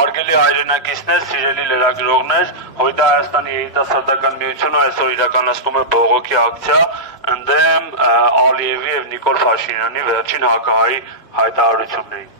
Հարգելի հայրենակիցներ, սիրելի լրագրողներ, Հույդա Հայաստանի երիտասարդական միությունը այսօր իրականացնում է բողոքի ակցիա ընդդեմ Ալիևի եւ Նիկոլ Փաշինյանի վերջին հակահարի հայտարարություններին։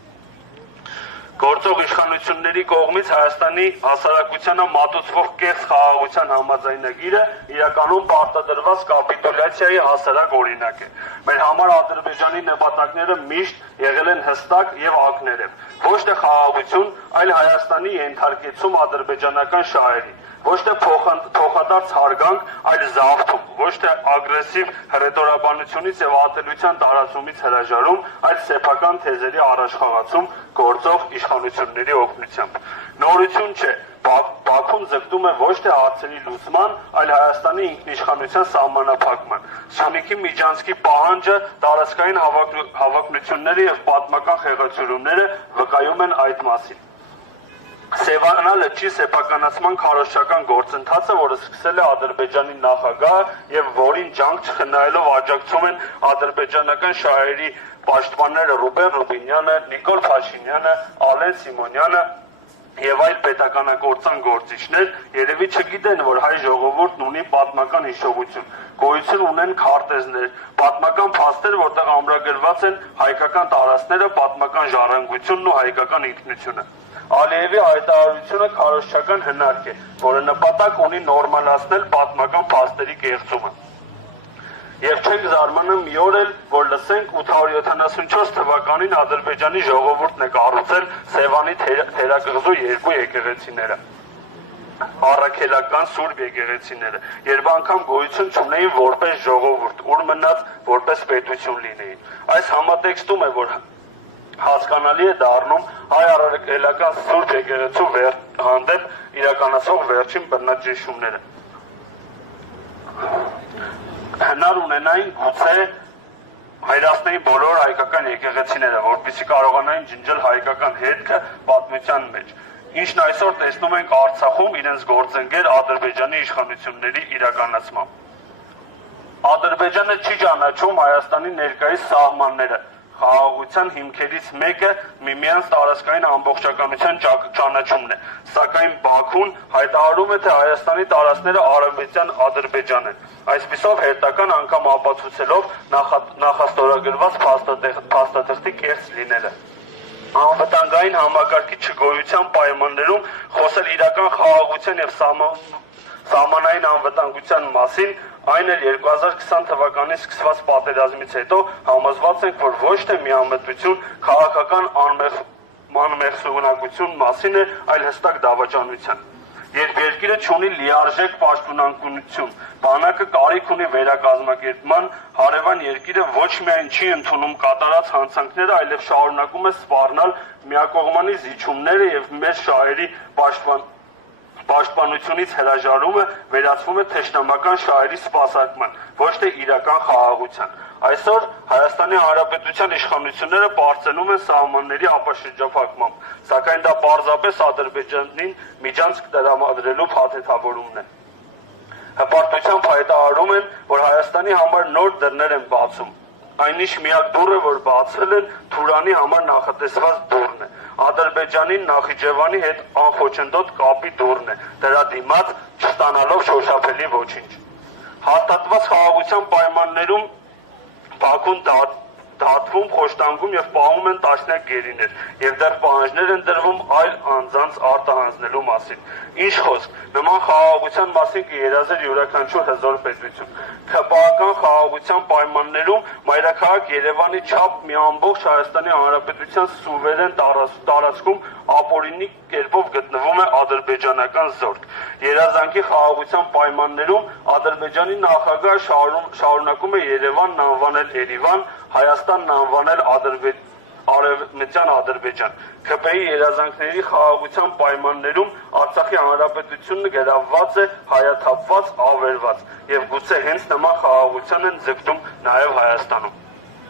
Գործող իշխանությունների կողմից Հայաստանի հասարակությանը մատուցվող կեղծ խաղաղության համաձայնագիրը իրականում պարտադրված կապիտուլյացիայի հասարակ օրինակ է։ Մեր համար Ադրբեջանի նպատակները միշտ եղել են հստակ եւ ակներև։ Ոչ թե խաղաղություն, այլ Հայաստանի ենթարկեցում ադրբեջանական շահերի, ոչ թե փոխադարձ հարգանք, այլ զավթում, ոչ թե ագրեսիվ հռետորաբանությունից եւ ատելության տարածումից հրաժարում, այլ սեփական թեզերի առաջխաղացում գործող իշխանությունների օգնությամբ։ Նորություն չէ, Բաքուն ձգտում է ոչ թե հարցերի լուծման, այլ Հայաստանի ինքնիշխանության սահմանափակման։ Սյունիքի Միջանցքի պահանջը, տարածքային հավակնությունները եւ պատմական խեղաթյուրումները վկայում են այդ մասին։ Սևանա լճի սեփականացման քարոզչական գործընթացը, որը սկսել է Ադրբեջանի նախագահը եւ որին ջանք չխնայելով աջակցում են ադրբեջանական շահերի պաշտպանները Ռուբեն Ռուբինյանը, Նիկոլ Փաշինյանը, Ալեն Սիմոնյանը եւ այլ պետականագործան գործիչներ, երևի չգիտեն, որ հայ ժողովուրդն ունի պատմական հիշողություն, գոյություն ունեն քարտեզներ, պատմական փաստեր, որտեղ ամրագրված են հայկական տարածքները, պատմական ժառանգությունն ու հայկական ինքնությունը։ Ալիևի հայտարարությունը քարոզչական հնարք է, որը նպատակ ունի նորմալացնել պատմական փաստերի կեղծումը։ Եվ չենք զարմանում մի օր էլ, որ լսենք 874 թվականին Ադրբեջանի ժողովուրդն է կառուցել Սևանի թերակղզու երկու եկեղեցիները, առաքելական սուրբ եկեղեցիները, երբ անգամ գոյություն չունեին որպես ժողովուրդ, ուր մնաց որպես պետություն լինեին։ Այս համատեքստում է, որ հասկանալի է դառնում հայ առաքելական սուրբ եկեղեցու հանդեպ իրականացող վերջին բռնաճնշումները։ Հնար ունենային գուցե հայրացնեին բոլոր հայկական եկեղեցիները, որպեսզի կարողանային ջնջել հայկական հետքը պատմության մեջ, ինչն այսօր տեսնում ենք Արցախում իրենց գործընկեր Ադրբեջանի իշխանությունների իրականացմամբ։ Ադրբեջանը չի ճանաչում Հայաստանի ներկայիս սահմանները, խաղաղության հիմքերից մեկը միմյանց տարածքային ամբողջականության ճանաչումն է, սակայն Բաքուն հայտարարում է, թե Հայաստանի տարածքները արևմտյան Ադրբեջան են, այսպիսով հերթական անգամ ապացուցելով նախաստորագրված փաստաթղթի կեղծ լինելը։ Անվտանգային համակարգի չգոյության պայմաններում խոսել իրական խաղաղության եւ սահմանային անվտանգության մասին, այն էլ 2020 թվականին սկսված պատերազմից հետո համոզված ենք, որ ոչ թե միամտություն, քաղաքական անմեղսունակություն մասին է, այլ հստակ դավաճանության։ Երբ երկիրը չունի լիարժեք պաշտոնանկություն, բանակը կարիք ունի վերակազմակերպման, հարևան երկիրը ոչ միայն չի ընդունում կատարած հանցանքները, այլև շարունակում է սպառնալ միակողմանի զիջումները եւ մեր շահերի պաշտպանությունից հրաժարումը վերածվում է թշնամական շահերի սպասարկման, ոչ թե իրական խաղաղության։ Այսօր Հայաստանի Հանրապետության իշխանությունները պարծենում են սահմանների ապաշրջափակմամբ, սակայն դա պարզապես Ադրբեջանին միջանցք տրամադրելու փաթեթավորումն է։ Հպարտությամբ հայտարարում են, որ Հայաստանի համար նոր դռներ են բացում։ Այնիշ միակ դուռը, որ բացել են, Թուրանի համար նախատեսված դուռն է։ Ադրբեջանին Նախիջևանի հետ անխոչնդոտ կապի դուռն է, դրա դիմաց չստանալով շոշափելի ոչինչ։ Հաստատված խաղաղության պայմաններում Բաքուն դատվում, խոշտանգում եւ պահում են տասնյակ գերիներ եւ դեռ պահանջներ են դրվում այլ անձանց արտահանձնելու մասին։ Ինչ խոսք, նման խաղաղության մասին կերազեր յուրաքանչյուր հզոր պետություն։ Քպական խաղաղության պայմաններում մայրաքաղաք Երևանի չափ մի ամբողջ Հայաստանի Հանրապետության սուվերեն տարածքում ապօրինի կերպով գտնվում է ադրբեջանական զորք։ Երազանքի խաղաղության պայմաններում Ադրբեջանի նախագահը շարունակում է Երևանն անվանել Երևան, Հայաստանն անվանել Արևմտյան Ադրբեջան։ ՔՊ-ի երազանքների խաղաղության պայմաններում Արցախի հանրապետությունը գրավված է, հայաթափված, ավերված եւ գուցե հենց նման խաղաղության են ձգտում նաեւ Հայաստանում։